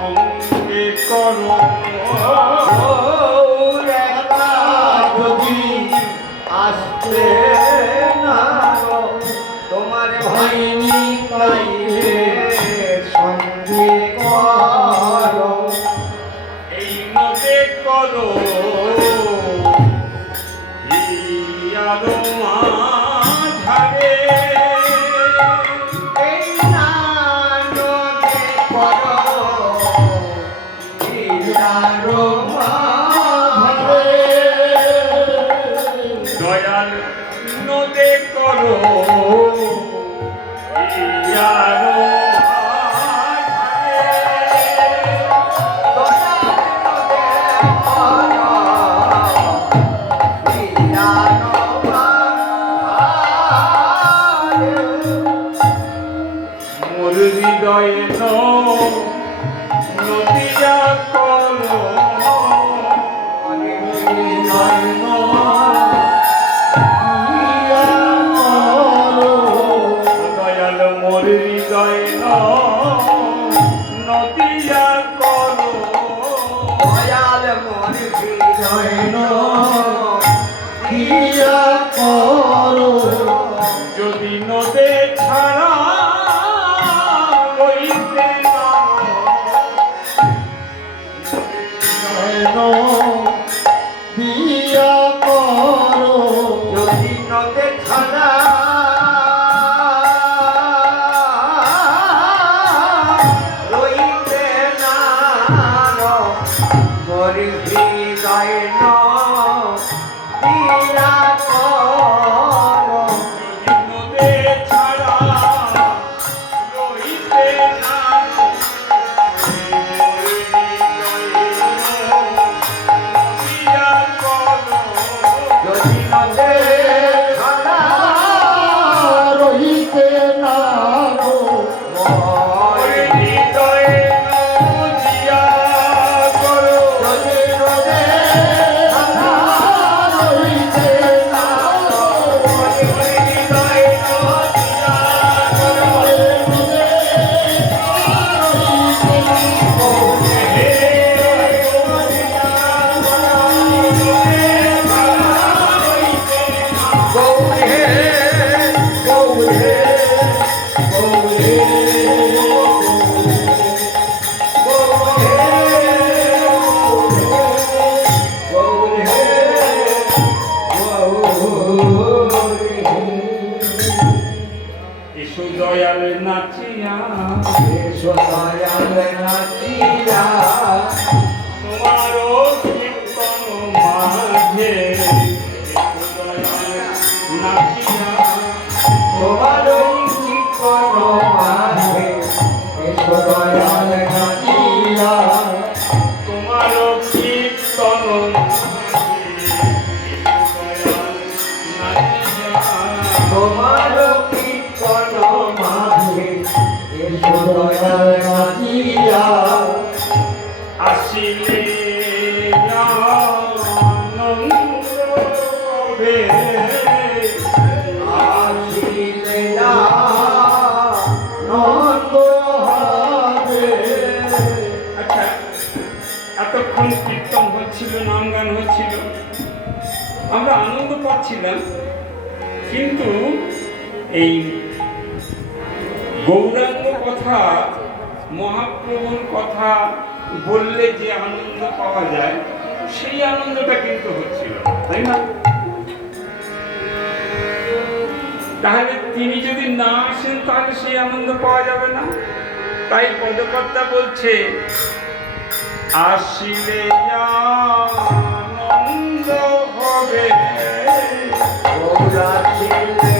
সঙ্গে করো। যদি আসতে না তোমার ভাইনি পাইলে সঙ্গে করো। ইলারো পাচ্ছিলাম, কিন্তু এই গৌরাঙ্গ কথা, মহাপ্রভুর কথা বললে যে আনন্দ পাওয়া যায়, সেই আনন্দটা কিন্তু হচ্ছিল তাই না? তাহলে তিনি যদি না আসেন, তাহলে সেই আনন্দ পাওয়া যাবে না। তাই পদকর্তা বলছে, আসিলে আনন্দ হবে Rajiv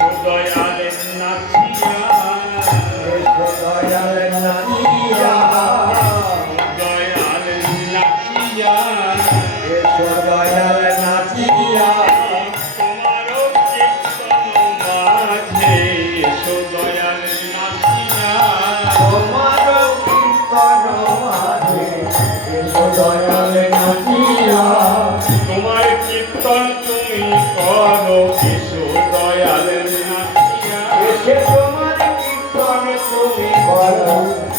দয়া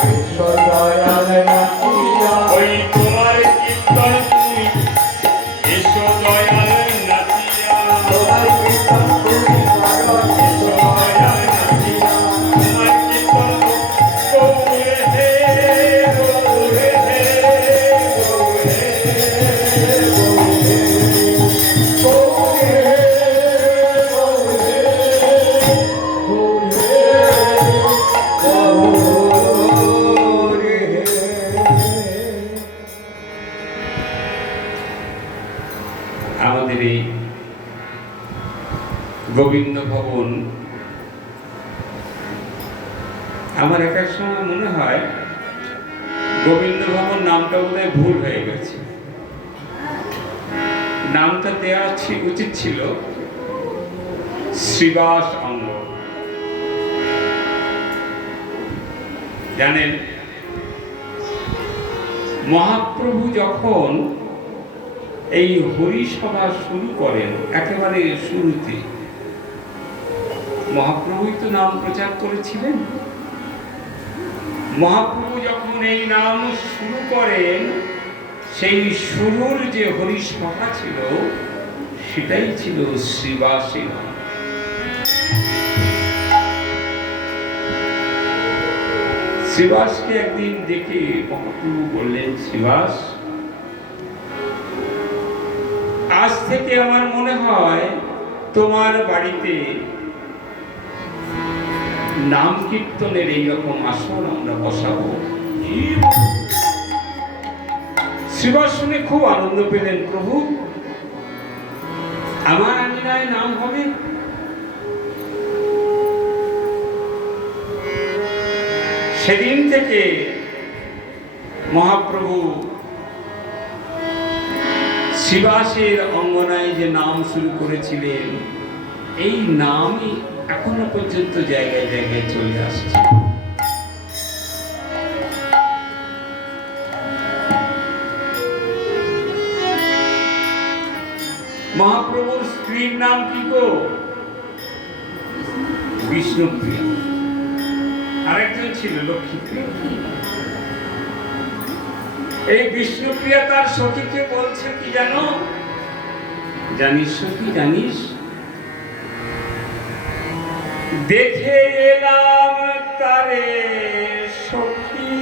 ঈশ্বর দয়া আমাদের এই গোবিন্দ ভবন, আমার এক এক সময় মনে হয় গোবিন্দ ভবন নামটা বোধহয় ভুল হয়ে গেছে। নামটা দেওয়া উচিত ছিল শ্রীবাস অঙ্গ। জানেন, মহাপ্রভু যখন এই হরিসভা শুরু করেন একেবারে শুরুতে। মহাপ্রভুই তো নাম প্রচার করেছিলেন। মহাপ্রভু যখন এই নাম শুরু করেন, সেই শুরুর যে হরিসভা ছিল, সেটাই ছিল শ্রীবাসী নাম শ্রীবাসকে একদিন দেখে মহাপ্রভু বললেন, শ্রীবাস আজ থেকে আমার মনে হয় তোমার বাড়িতে নাম কীর্তনের এইরকম আসন আমরা বসাবো। শ্রীবাস শুনে খুব আনন্দ পেলেন প্রভু। আমার আঙিনায় নাম হবে। সেদিন থেকে মহাপ্রভু শিবাসের অঙ্গনায় যে নাম শুরু করেছিলেন, এই নামই এখনও পর্যন্ত জায়গায় জায়গায় চলে আসছে। মহাপ্রভুর স্ত্রীর নাম কি গো? বিষ্ণুপ্রিয়া। আরেকজন ছিল লক্ষ্মীপ্রিয়া। এই বিষ্ণুপ্রিয়া তার সখীকে বলছে কি জানো? জানিস সখী জানিস? দেখে এলাম তারে সখী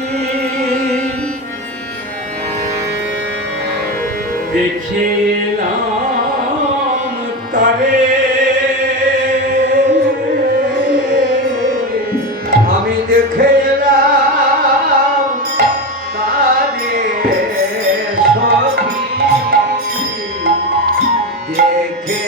দেখে এলাম